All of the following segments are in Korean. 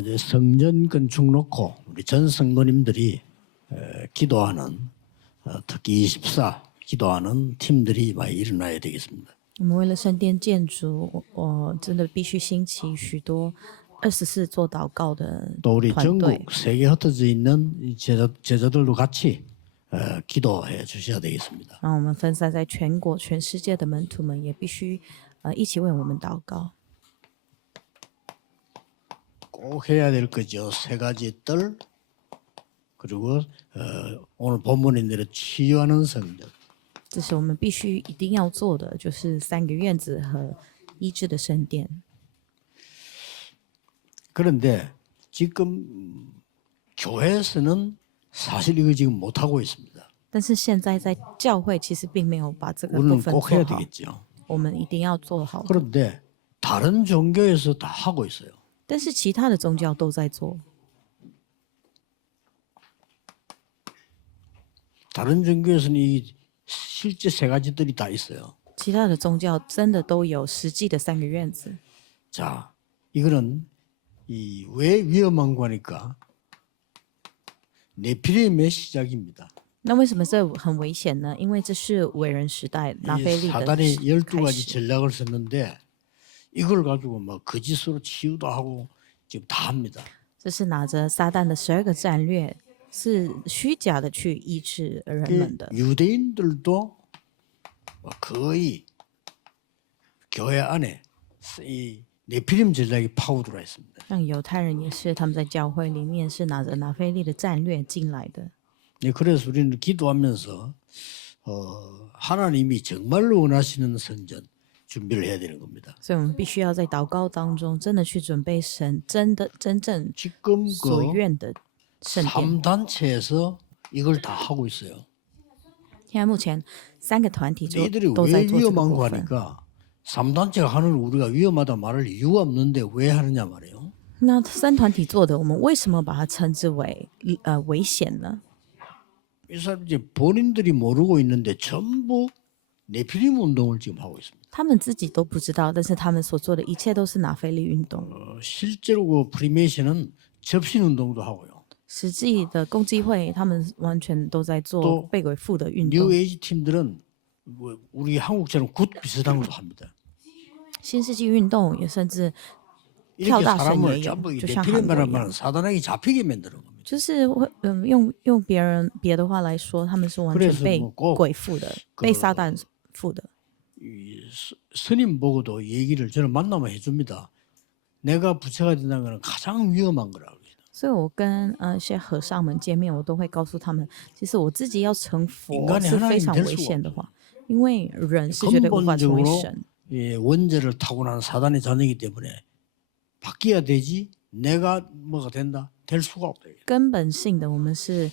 이제 성전 건축 놓고 우리 전 성도님들이 기도하는 특히 24 기도하는 팀들이 많이 일어나야 되겠습니다. 我们为了圣殿建筑，我真的必须兴起许多24做祷告的 또 우리 团队。 전국 세계 흩어져 있는 이 제자들도 같이 기도해 주셔야 되겠습니다. 让我们分散在全国、全世界的门徒们也必须一起为我们祷告。 꼭 해야 될 거죠. 세 가지 뜰 그리고 오늘 본문에 내려 치유하는 성전. 这是我们必须一定要做的，就是3个院子和医治的圣殿。 그런데 지금 교회에서는 사실 이거 지금 못 하고 있습니다. 但是现在在教会其实并没有把这个部 우리는 分 꼭 해야 做好， 되겠죠. 我们一定要做好。 그런데 다른 종교에서 다 하고 있어요. 但是其他的宗教都在做， 다른 종교에서는 이 실제 세 가지들이 다 있어요. 其他的宗教真的都有实际的3个院子。 자, 이거는 이 왜 위험한 거니까 네피림의 시작입니다. 那为什么这很危险呢？因为这是伟人时代拿 이 非利的 사단이 12가지 开始。 전략을 썼는데 이걸 가지고 막 거짓으로 치유도 하고 지금 다 합니다. 这是拿着撒旦的12个战略，是虚假的去医治人们的。 유대인들도 거의 교회 안에 이 네피림 전략이 파고들어 있습니다. 像犹太人也是，他们在教会里面是拿着拿非利的战略进来的。 그래서 우리는 기도하면서 하나님이 정말로 원하시는 성전 준비를 해야 되는 겁니다. 所以我们必须要在祷告当中，真的去准备神真正 지금 所 그 愿的圣殿。 3단체에서 이걸 다 하고 있어요. 现在目前3个团体就 이들이 都 왜 在做这个 위험한 部 거 分。 하니까 3단체가 하는 우리가 위험하다 말할 이유가 없는데 왜 하느냐 말이에요. 那3团体做的，我们为什么把它称之为危险呢？ 이 사람 이제 본인들이 모르고 있는데 전부 네피림 운동을 지금 하고 있습니다. 他们自己都不知道，但是他们所做的一切都是拿非利运动。 실제로 그 프리메이션은 접신 운동도 하고요. 实际的共济会，他们完全都在做都被鬼附的运动。 뉴 에이지 팀들은 뭐 우리 한국처럼 굿 비슷한 것도 합니다. 新世纪运动也甚至 이렇게 跳大神也 사람을 有， 전부 就像韩国 네피림이라는 一 말은 样， 사단에게 잡히게 만드는 겁니다. 就是会用别的话来说，他们是完全 그래서 被 뭐꼭 鬼附的，被撒旦附的。 이 스님 보고도 얘기를 저는 만나면 해줍니다. 내가 부처가 된다는 것은 가장 위험한 거라고. 所以我跟一些和尚们见面，我都会告诉他们，其实我自己要成佛 인간이 是非常 하나님 될 危 수가 险的话，因为人是绝对无法成为 근본적으로 神。 예, 원죄를 타고난 사단의 자녀이기 때문에 바뀌어야 되지 내가 뭐가 된다 될 수가 없다. 根本性的，我们是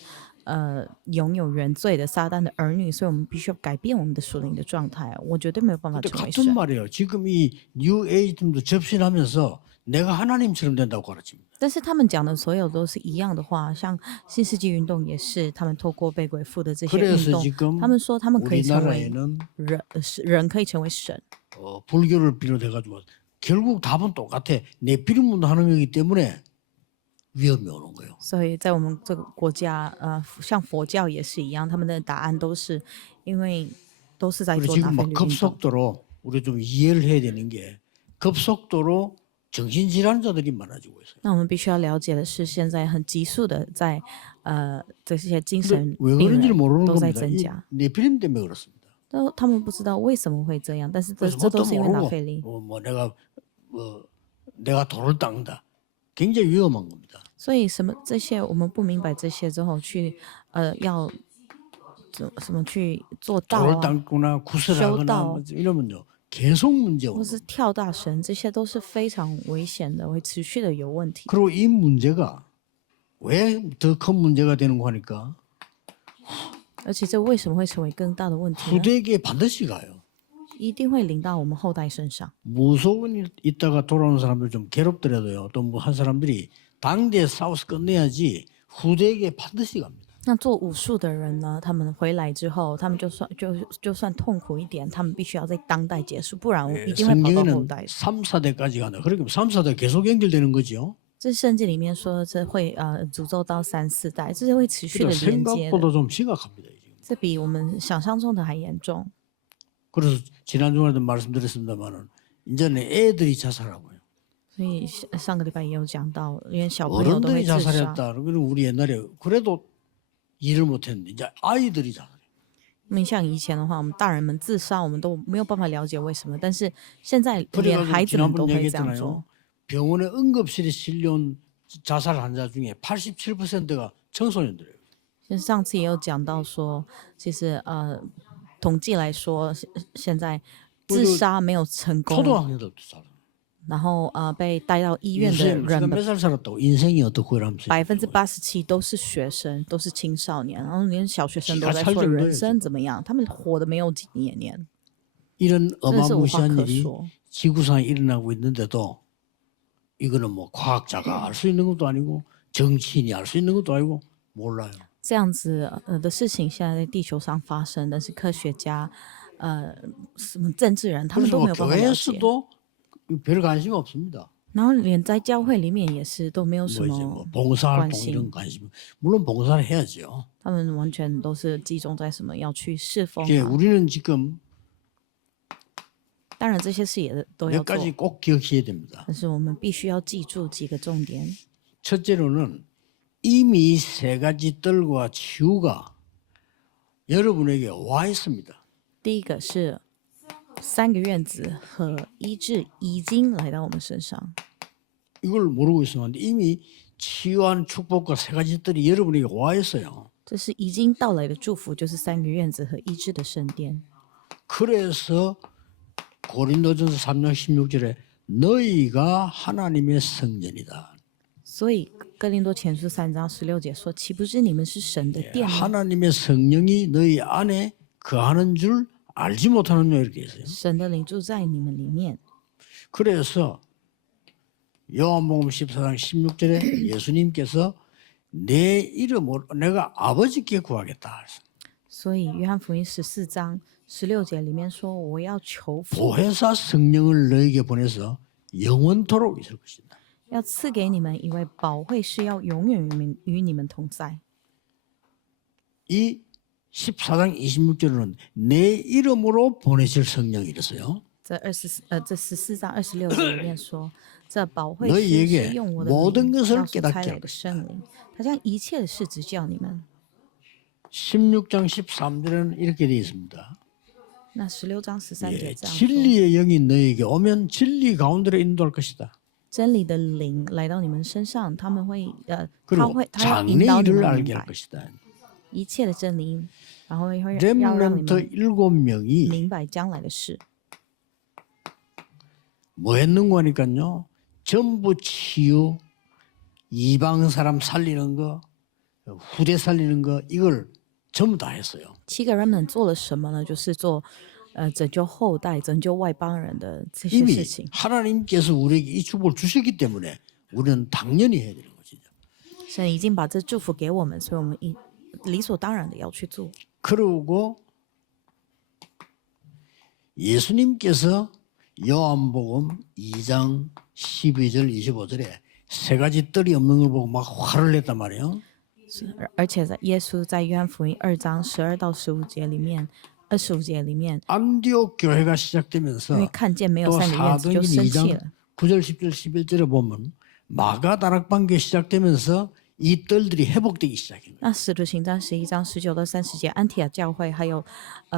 拥有原罪的撒旦的儿女，所以我们必须要改变我们的属灵的状态。我绝对没有办法 근데 成为 같은 神。 말이에요. 지금 이 뉴 에이지즘도 접신하면서 내가 하나님처럼 된다고 가르칩니다. 但是他们讲的所有都是一样的话，像新世纪运动也是，他们透过被鬼附的这些运 그래서 动， 지금 他们说他们可以成为 우리나라에는 人可以成为神。 불교를 비롯해 가지고 결국 답은 똑같아. 네피림 운동하는 거기 때문에 위험이 오는 거예요. 所以在我们这个国家，像佛教也是一样，他们的答案都是因为都是在 그리고 做拿 지금 非 막 律运动。 급속도로 우리 좀 이해를 해야 되는 게 급속도로 정신질환자들이 많아지고 있어요. 那我们必须要了解的是，现在很急速的在这些精 근데 神 왜 病 그런지를 人 모르는 都在 겁니다. 增 이 加。 네피림 때문에 그렇습니다. 他们不知道为什么会这样，但是这 그래서 这都 뭣도 是因为拿 모르고 非利。 뭐 내가 돌을 닦는다. 굉장히 위험한 겁니다. 所以这些我们不明白这些之后，去要什么去做道 돌을 啊， 닦거나 구슬하거나 쇼다오. 뭐 이러면요 계속 문제 或 오는 是跳大神，这些都是非常危险的，会持续的有问题。 그리고 이 문제가 왜 더 큰 문제가 되는 거 하니까 而且这为什么会成为更大的问题呢？ 후대에게 반드시 가요. 一定会临到我们后代身上。 무속은 있다가 돌아오는 사람들 좀 괴롭더라도요. 또 뭐 한 사람들이 당대에 싸워서 끝내야지 후대에게 반드시 갑니다. 那做武术的人呢？他们回来之后，他们就算痛苦一点，他们必须要在当代结束，不然一定会跑到后 성경에는 代。 3, 4대까지 간다. 그러니까 3, 4대 계속 연결되는 거죠. 这圣经里面说这会诅咒到3、4代，这是会持续的 그러니까 连接的， 생각보다 좀 심각합니다. 지금. 这比我们想象中的还严重。 그래서 지난 주간에도 말씀드렸습니다만은 이제는 애들이 자살하고요. 所以上个礼拜也有讲到，连小朋友都会 어른들이 自杀。 자살했다. 그리고 우리 옛날에 그래도 일을 못했는데 이제 아이들이 자살해. 你像以前的话，我们大人们自杀，我们都没有办法了解为什么，但是现在连 그래가지고 孩子们都 지난번 会这样 얘기했잖아요. 做。 병원의 응급실에 실려온 자살 환자 중에 87%가 청소년들이에요. 其实上次也有讲到说，其实统计来说，现在自杀没有成功， 초등학생들도 살아. 然后被带到医院的 인생 人 지금 몇 살 살았다고 인생이 어떻고 이러면서 87%都是学生，都是青少年，然后连小学生都在 기가 说 찰 人 정도예요, 生怎么样，他们活的没有几年， 이런 真的是无话 어마무시한 可 일이 说。 지구상에 일어나고 있는데도 이거는 뭐 과학자가 알 수 있는 것도 아니고 정치인이 알 수 있는 것도 아니고 몰라요. 这样子的事情现在在地球上发生，但是科学家、什么政治人，他们 그래서 都没 뭐 有办法了解。 교회에서도 별 관심이 없습니다. 然后连在教会里面也是都没有什 뭐 이제 뭐 么， 봉사활동 관심. 이런 관심. 물론 봉사를 해야죠. 他们完全都是集中在什么要去侍奉、 예, 啊。 우리는 지금 当然这些事也都要 몇 做， 가지 꼭 기억해야 됩니다. 但是我们必须要记住几个重点。 첫째로는 이미 세 가지 뜰과 치유가 여러분에게 와 있습니다. 第一个是3个院子和医治已经来到我们身上， 이걸 모르고 있으면 이미 치유한 축복과 세 가지 뜰이 여러분에게 와 있어요. 这是已经到来的祝福，就是3个院子和医治的圣殿。 그래서 고린도전서 3장 16절에 너희가 하나님의 성전이다. 所以哥林多前书3章16节说：“岂不知你们是神的殿吗？ 하나님의 성령이 너희 안에 거하는 줄 알지 못하느냐 이렇게 했어요. 神的灵住在你们里面。 그래서 요한복음 14장 16절에 예수님께서 내 이름으로 내가 아버지께 구하겠다. 所以约翰福音14章16节里面说：“我要求父， 보혜사 성령을 너에게 보내서 영원토록 있을 것이다. 要赐给你们一位保惠师，要永远与你们同在。” 이 14장 26절은 내 이름으로 보내실 성령 이랬어요. 这14章26节里面说，这保惠师 너희에게 是用我的 모든 名 것을 告诉 깨닫게 差 할 来的圣灵，他将一切的事指教你们。 16장 13절에는 이렇게 되어 있습니다. 那16章13 예, 节这样说： 진리의 영이 너에게 오면 진리 가운데로 인도할 것이다. 真理的灵来到你们身上，他们会他 그리고 要引导你 장래일을 们 알게 明 할 白 것이다. 一切的真理，然后会要让你 렘넌트 们 7명이 明白将来的事。 뭐 했는고 하니까요. 전부 치유, 이방 사람 살리는 거, 후대 살리는 거 이걸 전부 다 했어요. 7个人们做了什么呢？就是做拯救后代、拯救外邦人的这些 이미 事情。 하나님께서 우리에게 이 축복을 주셨기 때문에 우리는 당연히 해야 되는 것이죠. 神已经把这祝福给我们，所以我们理所当然的要去做。 그리고 예수님께서 요한복음 2장 12절 25절에 세 가지 뜰이 없는 걸 보고 막 화를 냈단 말이에요. 而且在耶稣在约翰福音2章12到15节里面，25节里面， 안디옥 교회가 因 시작되면서 为看见没有 또 3个院子就 사도행전 生气 2장 了。 9절 10절 11절에 보면 마가 다락방교 시작되면서 이 뜰들이 회복되기 시작해요. 那使徒行传11章19到30节，安提亚教会，还有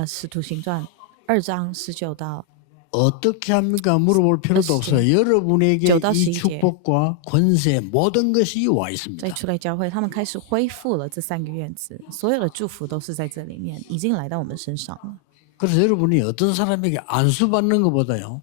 使徒行传2章19到 어떻게 합니까? 물어볼 필요도 없어요. 여러분에게 9到 이 11 축복과 권세 모든 것이 와 있습니다. 在出来教会，他们开始恢复了这3个院子，所有的祝福都是在这里面，已经来到我们身上了。 그래서 여러분이 어떤 사람에게 안수받는 것보다요.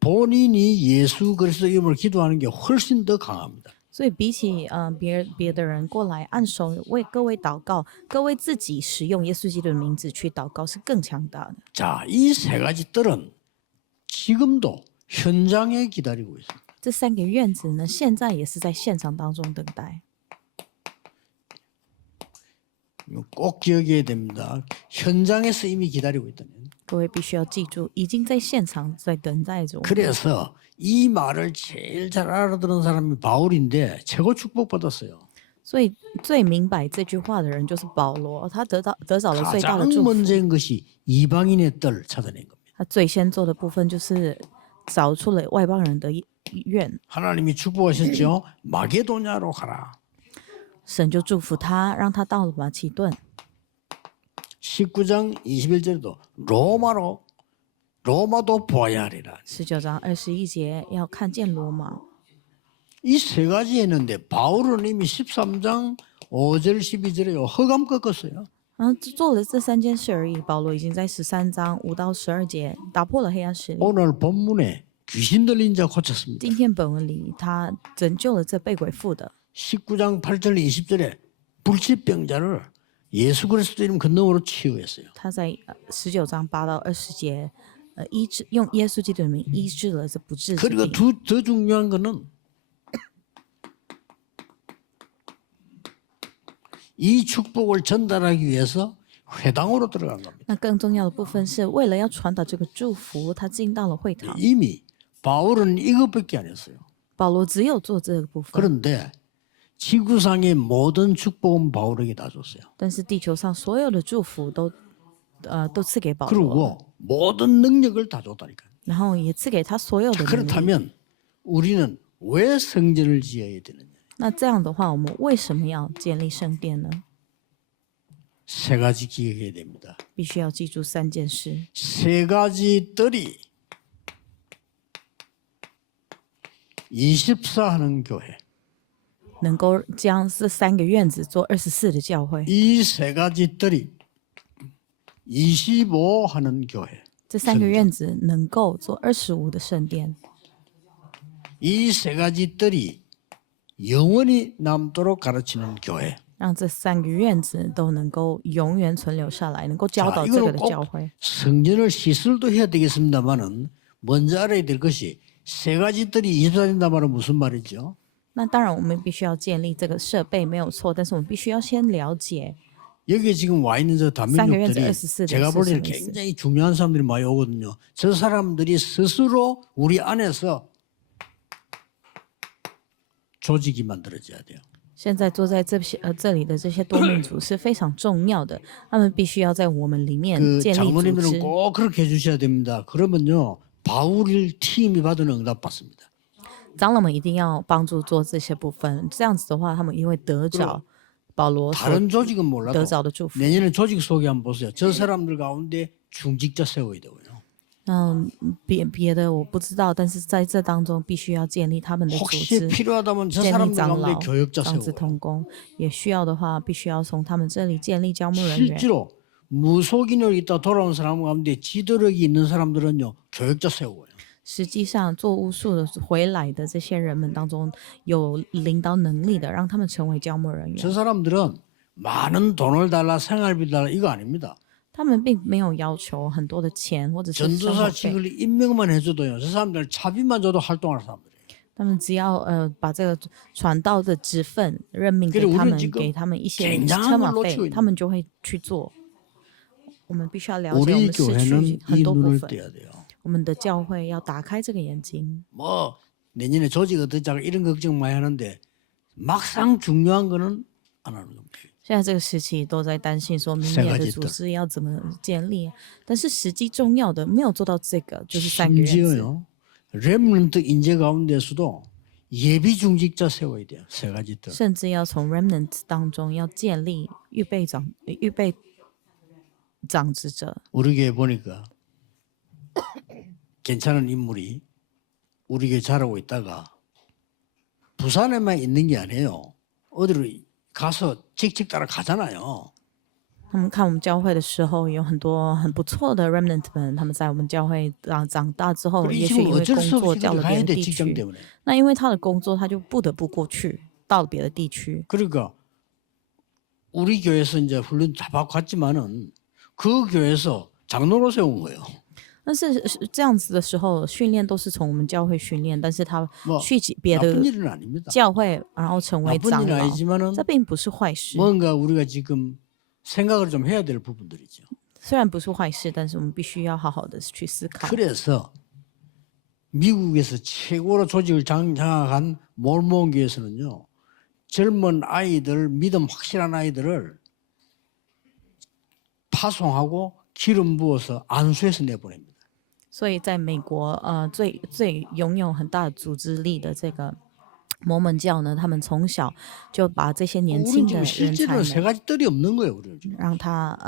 본인이 예수 그리스도 이름을 기도하는 게 훨씬 더 강합니다. 所以比起别的人过来按手为各位祷告，各位自己使用耶稣基督的名字去祷告是更强大的。 자, 이 세 가지 뜰은 지금도 현장에 기다리고 있습니다. 这3个院子呢，现在也是在现场当中等待。 이거 꼭 기억해야 됩니다. 현장에서 이미 기다리고 있다는. 各位必须要记住，已经在现场在等待着我们。 그래서 이 말을 제일 잘 알아들은 사람이 바울인데 최고 축복받았어요. 所以最明白这句话的人就是保罗，他得找了最大的 가장 祝福。 먼저인 것이 이방인의 뜰 찾아낸 겁니다. 他最先做的部分就是找出了外邦人的愿， 하나님이 축복하셨죠. 마게도냐로 가라. 神就祝福他，让他到了马其顿。 19장 21절에도 로마도 보아야 하리라. 19章21节要看见罗马。 이 세 가지 했는데 바울은 이미 13장 5절 12절에 허감 꺾었어요. 然后做了这3件事而已，保罗已经在13章5到12节打破了黑暗势力。 오늘 본문에 귀신 들린 자 고쳤습니다. 今天本文里，他拯救了这被鬼附的。 19장 8절 20절에 불치병자를 예수 그리스도 이름 건너으로 치유했어요. 他在19章8到20节，用耶稣基督的名医治了这不治之 그리고 病。 더 중요한 거는 이 축복을 전달하기 위해서 회당으로 들어간 겁니다. 那更重要的部分是为了要传导这个祝福，他进到了会堂。 이미 바울은 이것밖에 안 했어요. 保罗只有做这个部分， 그런데 지구상의 모든 축복은 바울에게 다 줬어요. 但是地球上所有的祝福都赐给保罗， 그리고 모든 능력을 다 줬다니까요. 然后也赐给他所有的能力。 그렇다면 우리는 왜 성전을 지어야 되느냐? 那这样的话，我们为什么要建立圣殿呢？ 세 가지 기억해야 됩니다. 必须要记住3件事。 세 가지 뜰이 24 하는 교회. 能够将这3个院子做24的教会， 이 세 가지 뜰이 25 하는 교회. 这3个院子能够做25的圣殿。 이 세 가지 뜰이 영원히 남도록 가르치는 교회. 让这3个院子都能够永远存留下来，能够教导这个的教会。 성전을 시설도 해야 되겠습니다만은 먼저 알아야 될 것이 세 가지 뜰이 24 된다 말은 무슨 말이죠? 那当然，我们必须要建立这个设备没有错，但是我们必须要先了解 여기 지금 와 있는 저 단민족들이 24 제가 볼 때는 있어요. 굉장히 중요한 사람들이 많이 오거든요. 저 사람들이 스스로 우리 안에서 조직이 만들어져야 돼요. 现在坐在这里的这些多民族是非常重要的，他们必须要在我们里面 그 建立组 장로님들은 织。 꼭 그렇게 해주셔야 됩니다. 그러면요 바울 팀이 받은 응답 받습니다. 长老们一定要帮助做这些部分，这样子的话，他们因为得着保罗所 다른 조직은 몰라도 得着的祝福。 내년에 조직 소개 한번 보세요. 저 사람들 가운데 중직자 세워야 되고요. 别的我不知道，但是在这当中必须要建立他们的组 혹시 织， 필요하다면 저 建立 사람들 长 가운데 老、 교역자 长子 세우고 同工，也需要的话，必须要从他们这里建立教牧人员。 실제로 무속인을 있다 돌아온 사람 가운데 지도력이 있는 사람들은요 교역자 세우고요. 实际上，做巫术的回来的这些人们当中，有领导能力的，让他们成为教牧人员。 저 사람들은 많은 돈을 달라 생활비 달라 이거 아닙니다. 他们并没有要求很多的钱或者是生活 전도사 费， 직을 임명만 해줘도요. 저 사람들 차비만 줘도 활동할 사람들이에요. 他们只要把这个传道的职分任命给 그래서 他 우리는 们， 지금 给他们一些 굉장한 车马 걸 费 놓치고 ， 있는 他们就会去做。我们必须要了解，我 우리 们失 교회는 去很 이 多部 눈을 分。 떼야 돼요. 我们的教会要打开这个眼睛。 뭐 내년에 조직 어떻게 이런 걱정 많이 하는데 막상 중요한 거는 안 하는 겁니다. 现在这个时期都在担心说明年的组织要怎么建立，但是实际重要的没有做到这个，就是3个院子。 심지어요. 렘넌트 인재 가운데서도 예비 중직자 세워야 돼요. 세 가지 더. 甚至要从 remnant 当中要建立预备长职者。 우리 교회 보니까 괜찮은 인물이 우리 교회 자라고 있다가 부산에만 있는 게 아니에요. 어디로 가서 직책 따라 가잖아요. 他们看我们教会的时候，有很多很不错的 remnant 们，他们在我们教会长大之后， 그리고 也 이 许因 친구는 为 어쩔 工 수 作 없이 到了别 가야 的 돼 地 직장 区， 때문에. 那因为他的工作，他就不得不过去到了别的地区。 그러니까 우리 교회에서 이제 훈련 다 받고 갔지만은 그 교회에서 장로로 세운 거예요. 但是这样子的时候，训练都是从我们教会训练，但是他 뭐 去别的 나쁜 일은 아닙니다. 教会，然后成为 나쁜 长 일은 老， 아니지만은 这并不是坏事。 뭔가 우리가 지금 생각을 좀 해야 될 부분들이죠. 虽然不是坏事，但是我们必须要好好的去思考。 그래서 미국에서 최고로 조직을 장악한 몰몬교에서는요, 젊은 아이들, 믿음 확실한 아이들을 파송하고 기름 부어서 안수해서 내보냅니다. 所以在美国，最拥有很大的组织力的这个摩门教呢，他们从小就把这些年 우리는 轻 지금 的人才 실제로는 세 们， 가지 뜰이 없는 거예요. 우리는 지금. 让他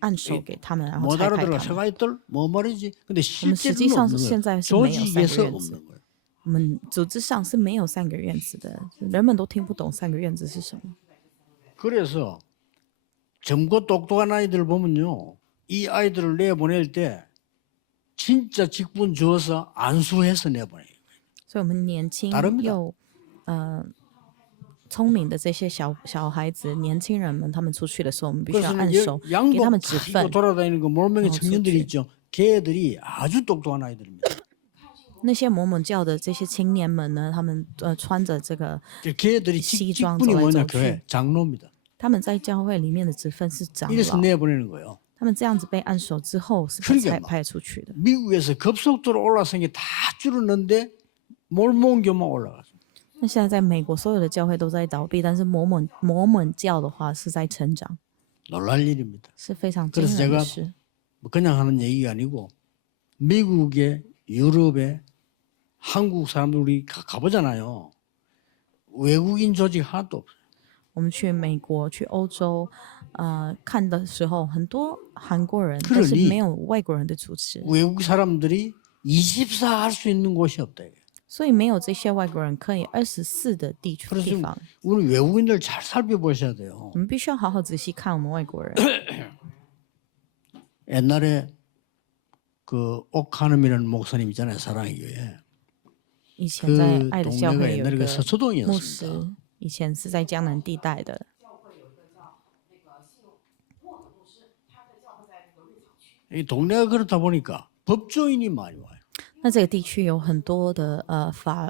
按手给他们，然后 못 差派 알아들어 他 세 们。 가지 뜰? 뭐 말이지? 근데 我们实际 실제로는 上 없는 现 거예요. 在是没有三个 조직에서 院子， 없는 거예요. 我们组织上是没有三个院子的，人们都听不懂三个院子是什么。 그래서 젊고 똑똑한 아이들을 보면요, 이 아이들을 내보낼 때 진짜 직분 주어서 안수해서 내보내요. 所以我们年轻 다릅니다. 又聪明的这些小孩子、年轻人们，他们出去的时候，我们必须要 그래서 按手给他们 양복 指 가지고 份。 돌아다니는 그 몰명의 어, 청년들이 좋지. 있죠. 걔들이 아주 똑똑한 아이들입니다. 那些摩门教的这些青年们呢，他们穿着这个， 걔들이 시장 직분이 뭐냐?走来走去。 교회 장로입니다. 他们在教会里面的职分是长 이래서 老。 내보내는 거예요. 他们这样子被按手之后是 그러니까 才 막 派出去的。 미국에서 급속도로 올라선 게 다 줄었는데 몰몬교만 올라갔어요. 那现在在美国，所有的教会都在倒闭，但是摩门教的话是在成长， 놀랄 일입니다. 是非常惊 그래서 人的 제가 事。 뭐 그냥 하는 얘기가 아니고 미국에 유럽에 한국 사람들 우리 가보잖아요. 외국인 조직 하나도 없어요. 我们去美国、去欧洲，看的时候，很多韩国人， 그러니 但是没有外国人的主持， 외국 사람들이 24 할 수 있는 곳이 없다. 이게. 所以没有这些外国人可以24的地 그래서 地方。 우리 외국인들 잘 살펴보셔야 돼요. 我们必须要好好仔细看我们外国人。 옛날에 그 옥하눔이라는 목사님 있잖아요. 사랑의 교회. 以前在 그 爱的教 동네가 会有一 옛날에 그 个牧 서초동이었습니다. 师，以前是在江南地带的。 이 동네가 그렇다 보니까 법조인이 많이 와요. 那这个地区有很多的法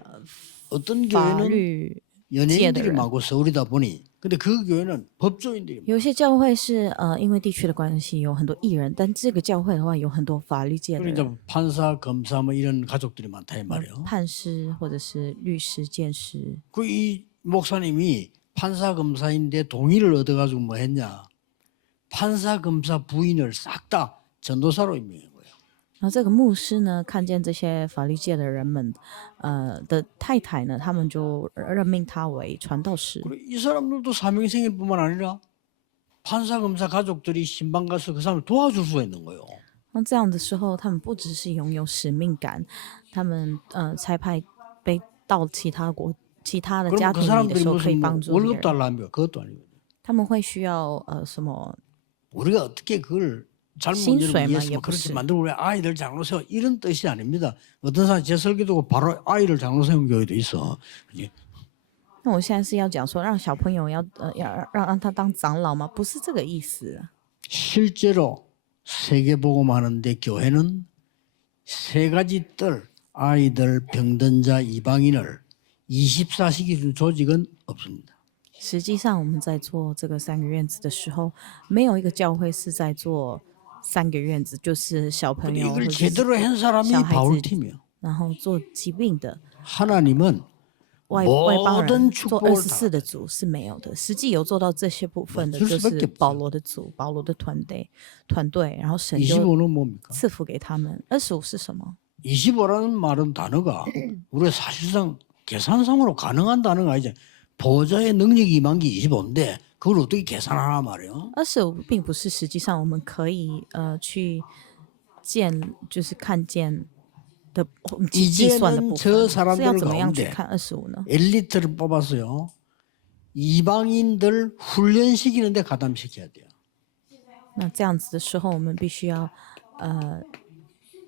어떤 法 교회는 律， 연예인들이 는 많고 서울이다 보니 근데 그 교회는 법조인들이 많아요. 有些教会是因为地区的关系有很多艺人，但这个教会的话有很多法律界的 그러니까 人， 판사, 검사 뭐 이런 가족들이 많다 이 말이에요. 判师或者是律师、监师。 그 이 목사님이 판사, 검사인데 동의를 얻어가지고 뭐 했냐? 판사, 검사 부인을 싹 다 전도사로 임명한 거예요. 然后这个牧师呢，看见这些法律界的人们，的太太呢，他们就任命他为传道士。 그리고 이 사람들도 사명생일 뿐만 아니라 판사, 검사 가족들이 신방 가서 그 사람을 도와줄 수가 있는 거예요. 那这样的时候，他们不只是拥有使命感，他们差派被到其他的 그럼 家 그 庭里的 사람들이 时候，可以 무슨 뭐 帮助别 월급도 人。 하려면 그것도 아니거든요. 他们会需要什么？ 우리가 어떻게 그걸 잘못薪水嘛， 이해해서 也 뭐 不 그렇게 是。 만들고 왜 아이들 장로 세워 이런 뜻이 아닙니다. 어떤 사람 제 설교 듣고 바로 아이를 장로 세운 교회도 있어. 그지? 那我现在是要讲说，让小朋友要让他当长老吗？不是这个意思。 실제로 세계복음하는데 교회는 세 가지 뜰 아이들, 병든자, 이방인을 24시기 준 조직은 없습니다. 实际上，我们在做这个三个院子的时候，没有一个教会是在做三个院子，就是小朋 근데 友或 이걸 者是 제대로 한 사람이 小孩子， 바울팀이에요. 然后做疾病的 하나님은 外邦 모든 人做 축복을 24的组是没有的，实际有做到这些部分的 줄 就 수밖에 是 없어요. 保罗的组、保罗的团队，然后神就 25는 뭡니까? 赐福给他们。25是什么？ 25라는 말은 단어가 우리가 사실상 계산상으로 가능한 단어가 아니죠. 보좌의 능력이 임한 게 25인데 그걸 어떻게 계산하나 말이에요. 25并不是实际上我们可以去就是看见的计算的部 이제는 저 分，是要 사람들 怎么样去 가운데 看25呢？ 엘리트를 뽑았어요. 이방인들 훈련시키는데 가담시켜야 돼요. 那这样子的时候，我们必须要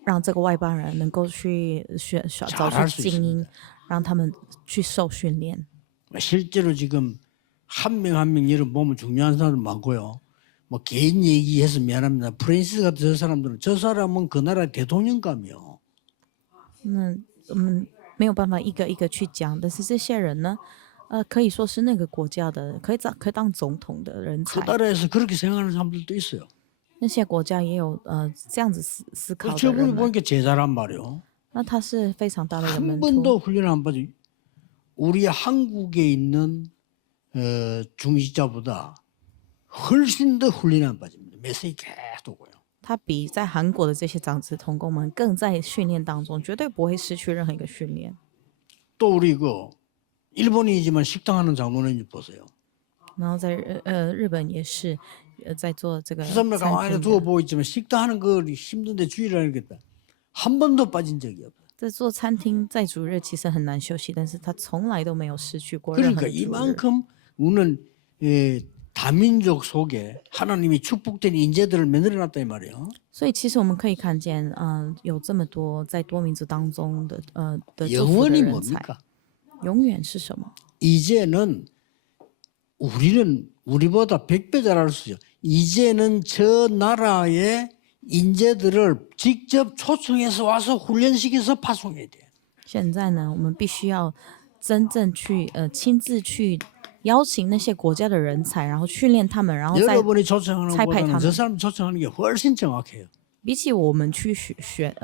让这个外邦人能够去找 잘할 出 수 精英 있습니다. ，让他们去受训练。 실제로 지금 한 명 한 명 여러분 보면 중요한 사람들 많고요. 뭐 개인 얘기해서 미안합니다. 프랜시스 같은 저 사람들은 저 사람은 그 나라 대통령감이요. 那我们没有办法一个一个去讲，但是这些人呢，可以说是那个国家的可以当总统的人 그 才。 나라에서 그렇게 생각하는 사람들도 있어요. 那些国家也有这样子思 그 考的 저분이 人们， 보니까 제자란 말이요. 那他是非常大的一个 한 门徒， 번도 훈련 안 받아. 우리 한국에 있는 중시자보다 훨씬 더 훈련 안 받습니다. 메시지 계속 오고요. 他比在韩国的这些长子同工们更在训练当中，绝对不会失去任何一个训练。 또 우리 그 일본이지만 식당 하는 장로님 보세요. 然后在日本也是在做这个 수산물 餐 가만히 厅 두어 的， 보고 있지만 식당 하는 거 힘든데 주의를 하겠다. 한 번도 빠진 적이 없어요. 在做餐厅在主日其实很难休息，但是他从来都没有失去过任何 그러니까 的主日。 이만큼 우리는 다민족 속에 하나님이 축복된 인재들을 만들어놨다 이 말이에요. 所以其实我们可以看见，有这么多在多民族当中的的祝福的 영원히 人才， 뭡니까? 永远是什么？ 이제는 우리는 우리보다 100배 잘할 수 있어요. 이제는 저 나라의 인재들을 직접 초청해서 와서 훈련시켜서 파송해야 돼요. 现在呢，我们必须要真正去亲自去邀请那些国家的人才，然后训练他们，然后再 여러분이 초청하는 差派他 것보다는 们。 저 사람 초청하는 게 훨씬 정확해요. 比起我们去选，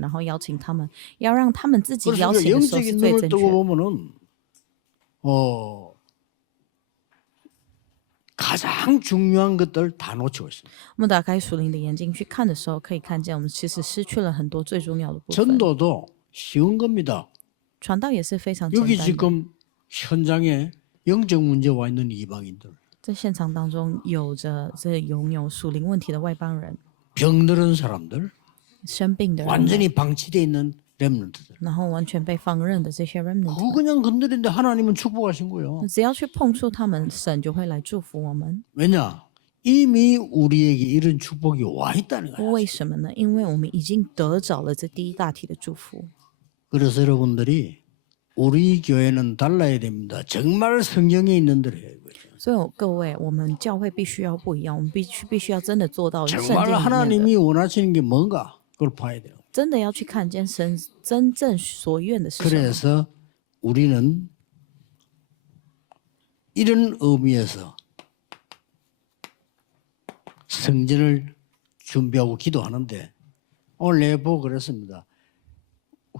然后邀请他们，要让他们自己 그래서 邀 우리가 请的时候是 영적인 最 눈을 正 뜨고 确的。 보면은 가장 중요한 것들 다 놓치고 있습니다. 我们打开属灵的眼睛去看的时候，可以看见我们其实失去了很多最重要的部分。 전도도 쉬운 겁니다. 传道也是非常简 여기 单的。 지금 현장에 영적 문제 와 있는 이방인들, 在现场当中，有着拥有属灵问题的外邦人， 병들은 사람들, 生病的人们， 완전히 방치되어 있는 렘넌트들. 然后完全被放任的这些 remnant， 그거 그냥 건드리는데 하나님은 축복하신 거예요. 只要去碰触他们，神就会来祝福我们。 왜냐? 이미 우리에게 이런 축복이 와 있다는 거예요. 为什么呢？因为我们已经得着了这第一大体的祝福。 그래서 여러분들이 우리 교회는 달라야 됩니다. 정말 성경에 있는 대로 해야 돼요. 所以各位，我们教会必须要不一样，我们必须要真的做到圣经 정말 里面的， 하나님이 원하시는 게 뭔가 그걸 봐야 돼요. 真的要去看见神真正所愿的是什么。 그래서 우리는 이런 의미에서 성전을 준비하고 기도하는데 오늘 내가 보고 그랬습니다.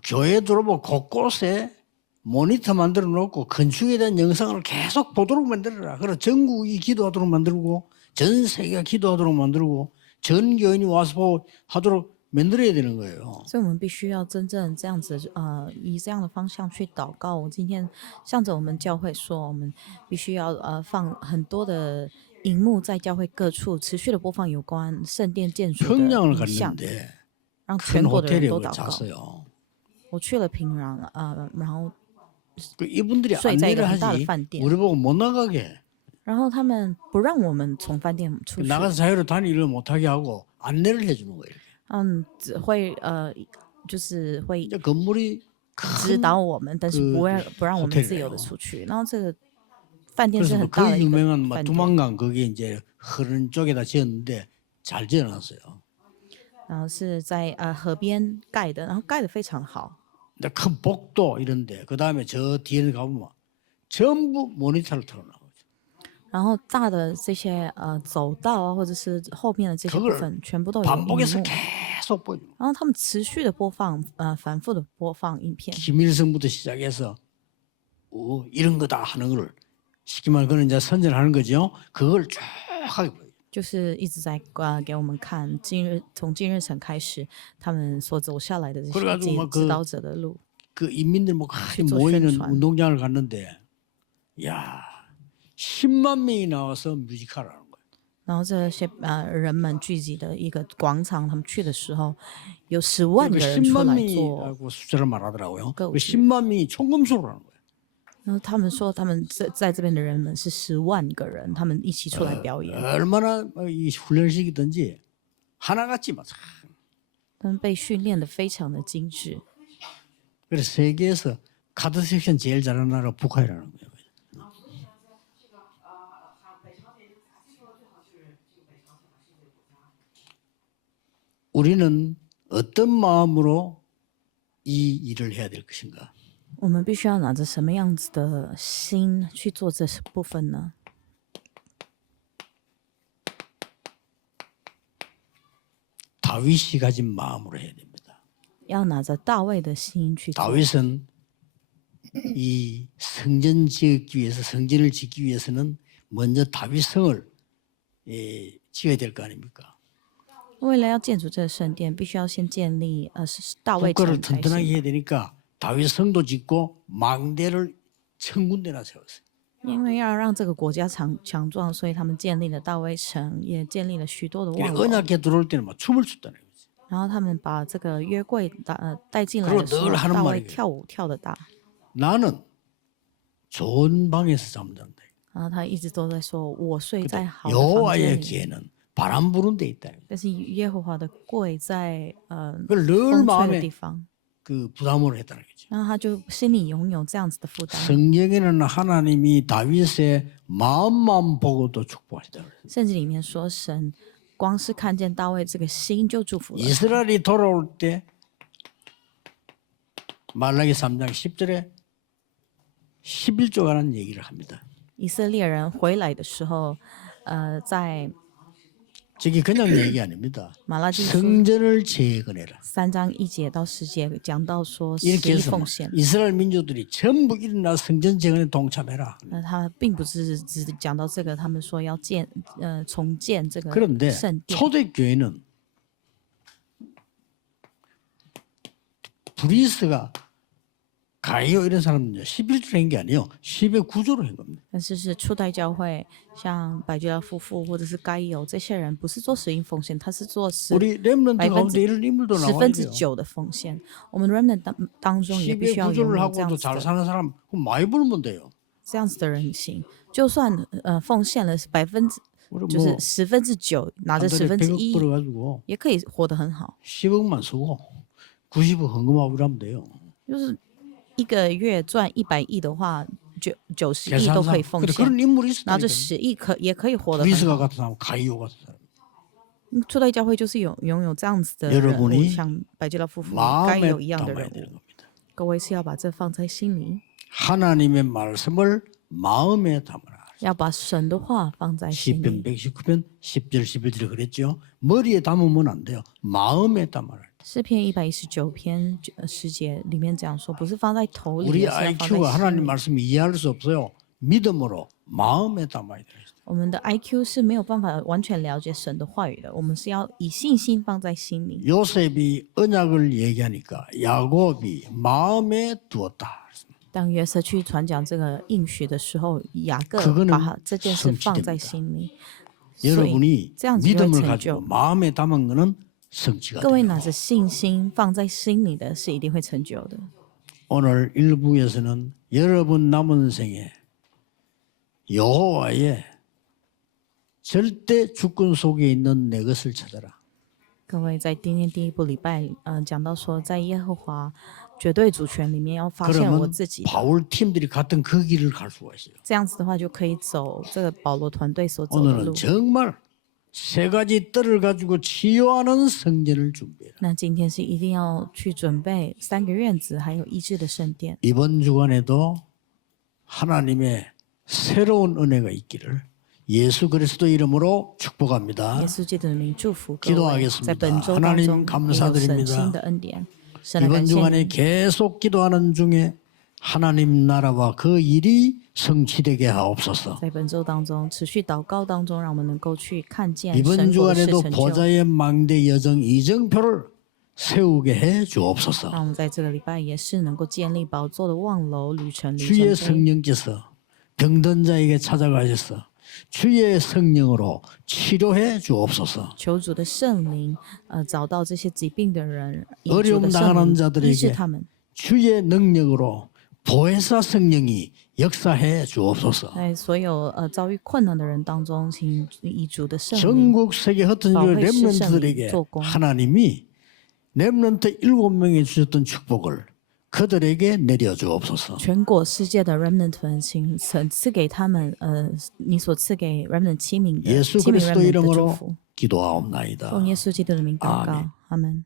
교회 들어보고 곳곳에 모니터 만들어 놓고 건축에 대한 영상을 계속 보도록 만들어라. 그래 전국이 기도하도록 만들고 전 세계가 기도하도록 만들고 전 교인이 와서 하도록 만들어야 되는 거예요. 所以我们必须要真正这样子，以这样的方向去祷告。我今天向着我们教会说，我们必须要放很多的荧幕在教会各处持续的播放有关圣殿建筑的 평양을 影像， 갔는데 让 큰 全国的人 호텔에 都 그걸 祷告。 잤어요. 我去了平壤，然后 그 이분들이 睡在一个 안내를 很大的 하지 饭店， 우리 보고 못 나가게 然后他们不让我们从饭店出去， 나가서 자유로 다니를 못하게 하고 안내를 해주는 거예요. 只会就是会 이제 건물이 指 큰 导我们，但是不让我们自由的出去。然后这个饭店是 그래서 很大 그 的一个 유명한 饭店， 두만강 거기 이제 흐르는 쪽에다 지었는데 잘 지어놨어요. 然后是在河边盖的，然后盖的非常好。 근데 큰 복도 이런데 그 다음에 저 뒤에 가보면 전부 모니터를 틀어놔. 然后大的这些走道啊，或者是后面的这些部分，全部都有荧幕。 반복해서 계속 보여. 然后他们持续的播放，反复的播放影片。 김일성부터 시작해서 이런 거다 하는 걸 쉽게 말하면 그는 이제 선전하는 거죠. 그걸 쭉 하게 보여요. 就是一直在给我们看从今日城开始，他们所走下来的这 그래가지고 些 막 指导者的路。 그 인민들 뭐 같이 또 모이는宣传. 운동장을 갔는데, 야 10만 명이 나와서 뮤지컬을 하는 거예요. 然后这些人们聚集的一个广场，他们去的时候，有10万 그 个人出 10만 来 명이 做。 하고 숫자를 말하더라고요. 그 그거 10만 명이 총검수를 하는 거예요. 然后他们说，他们在这边的人们是10万个人，他们一起出来表演。 얼마나 이 훈련식이든지 하나같이 막. 他们被训练的非常的精致。 그래서 세계에서 카드 섹션 제일 잘하는 나라가 북한이라는 거예요. 우리는 어떤 마음으로 이 일을 해야 될 것인가? 我们必须要拿着什么样子的心去做这部分呢？ 다윗이 가진 마음으로 해야 됩니다. 要拿着大卫的心去做。 다윗은 이 성전 지었기 위해서 성전을 짓기 위해서는 먼저 다윗성을 지어야 될 거 아닙니까? 为了要建筑这个圣殿，必须要先建立是大卫 국가를 城才 튼튼하게 行。 해야 되니까 다윗성도 짓고 망대를 1000군데나 세웠어요. 因为要让这个国家强壮，所以他们建立了大卫城，也建立了许多的 그래, 望楼。 언약궤 들어올 때는 막 춤을 췄다는 거지. 然后他们把这个约柜带进来 그리고 的时候， 늘 하는 大卫 말이에요 跳舞跳得大。 나는 좋은 방에서 잠잔다. 然后他一直都在说：“我睡在好的房间 여호와의 里。 기회는 바람 부는 데 있다. ”但是耶和华的柜在 그걸 늘 风吹的 마음에 地方， 그 부담으로 했다는 거죠. 然后他就心里拥有这样子的负担。 성경에는 하나님이 다윗의 마음만 보고도 축복하시다. 圣经里面说，神光是看见大卫这个心就祝福了。 이스라엘이 돌아올 때 말라기 3장 10절에 11조라는 얘기를 합니다. 以色列人回来的时候，在 저게 그냥 얘기 아닙니다. 马拉基书 성전을 재건해라. 3章1节到10节讲到说十 이렇게 一 해서 奉献。 이스라엘 민족들이 전부 일어나 성전 재건에 동참해라. 他并不是只讲到这个，他们说要重建这个 그런데 圣殿。 초대교회는 브리스가 가이오 이런 사람은요 11조로 한 게 아니에요. 10의 9조로 한 겁니다. 但是是初代教会，像百基拉夫妇或者是该有这些人，不是做十一奉献，他是做 우리 렘넌트 가운데 이런 인물도 十 나와야 分之 돼요. 9的奉献。我们 remnant 当中也必 10의 须要拥 9조를 有这样 하고도 子 잘 的 사는 사람 그럼 많이 벌면 돼요. 这样子的人性。就算奉献了우리 就 뭐 是9%，拿着 한 달에 100억 1/10， 벌어가지고 也可以活得很好。 10억만 쓰고 90억 헌금하고 이러면 돼요. 就是一个月赚100亿的话，90亿 계산상 都可以奉 그래, 献， 그런 인물이 拿着 있었다니까. 10亿也可以活得很 브리스가 好。 같은 사람, 가이오 같은 사람. 初代教会就是拥有这样子的人 여러분이 物，像百基拉夫妇、该 마음에 有一样的 담아야 人 되는 物。 겁니다. 各位是要把这放在心里， 하나님의 말씀을 마음에 담아라. 要把神的话放在心 시편 里。 119편 10절 11절에 그랬죠. 머리에 담으면 안 돼요. 마음에 담아라. 诗篇119篇10节里面讲说，不是放在头里， 우리 而是要放 IQ가 在心 하나님 里。 말씀 이해할 수 없어요. 믿음으로 마음에 담아야 돼요. 我们的 IQ 是没有办法完全了解神的话语的，我们是要以信心放在心里。 요셉이 언약을 얘기하니까 야곱이 마음에 두었다. 当约瑟去传讲这个应许的时候，雅各 그거는 把这件事放在 성취됩니다. 心里，所以 여러분이 这样子就会 믿음을 成 가지고 就。 마음에 담은 거는 성취가 各位 돼요. 拿着信心放在心里的，是一定会成就的。 오늘 일부에서는 여러분 남은 생에 여호와의 절대 주권 속에 있는 내 것을 찾아라. 各位在今天第一部礼拜，讲到说，在耶和华绝对主权里面要发现我 그러면 自己， 바울 팀들이 갔던 그 길을 갈 수가 있어요. 这样子的话就可以走这个保罗团队所走的 오늘은 路。 정말 세 가지 뜰을 가지고 치유하는 성전을 준비해라. 那今天是一定要去准备3个院子，还有医治的圣殿。 이번 주간에도 하나님의 새로운 은혜가 있기를 예수 그리스도 이름으로 축복합니다. 耶稣基督的名祝福各位， 기도하겠습니다. 在本周当 하나님 中也有神 감사드립니다. 新的恩典。神来 이번 感谢 주간에 你， 계속 기도하는 중에 하나님 나라와 그 일이 성취되게 하옵소서. 在本周当中持续祷告当中，让我们能够去看见 이번 神国的事 주간에도 成就。 보좌의 망대 여정 이정표를 세우게 해 주옵소서. 让我们在这个礼拜也是能够建立宝座的望楼旅程里 주의 程碑。 성령께서 병든 자에게 찾아가셔서 주의 성령으로 치료해 주옵소서. 求主的圣灵，找到这些疾病的人，以主 어려움 的 당하는 圣灵医治 자들에게 他们。 주의 능력으로 보혜사 성령이 역사해 주옵소서. 在所有遭遇困难的人当中，请以主的圣灵 전국 세계 흩어진 렘넌트들에게 做工。 하나님이 렘넌트 7명에 주셨던 축복을 그들에게 내려 주옵소서. 全国世界的 remnant 们，请赐给他们，你所赐给 remnant 7名 예수 7名 그리스도 remnant 的祝 이름으로 福。 기도하옵나이다. 奉耶稣基督的名祷告 아멘 ，阿门。